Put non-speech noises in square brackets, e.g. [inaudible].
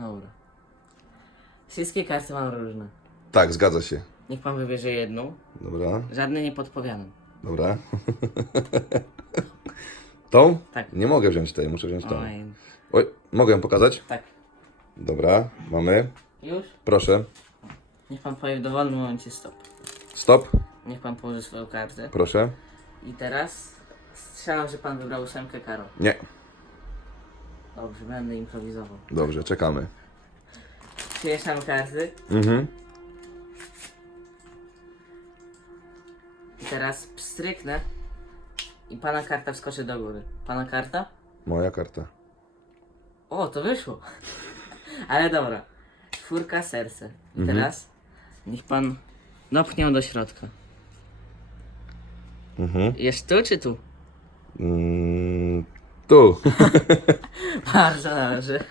Dobra. Wszystkie karty mam różne. Tak, zgadza się. Niech pan wybierze jedną. Dobra, Żadne nie podpowiadam. dobra. [laughs] Tą? Tak. Nie mogę wziąć tej, muszę wziąć tą. Oj. Oj, mogę ją pokazać? Tak. Dobra, mamy. Już? Proszę. Niech pan powie w dowolnym momencie stop. Stop, Niech pan położy swoją kartę. proszę. I teraz strzelam, że pan wybrał ósemkę karo. Nie. Dobrze, będę improwizował. Dobrze, czekamy. Przymieszam karty Mhm. i teraz pstryknę i pana karta wskoczy do góry. Pana karta? Moja karta. O, to wyszło. [laughs] Ale dobra. Czwórka, serce. I teraz niech pan dopchnie ją do środka. Mhm. Jest tu czy tu? Mm, tu. Bardzo dobrze.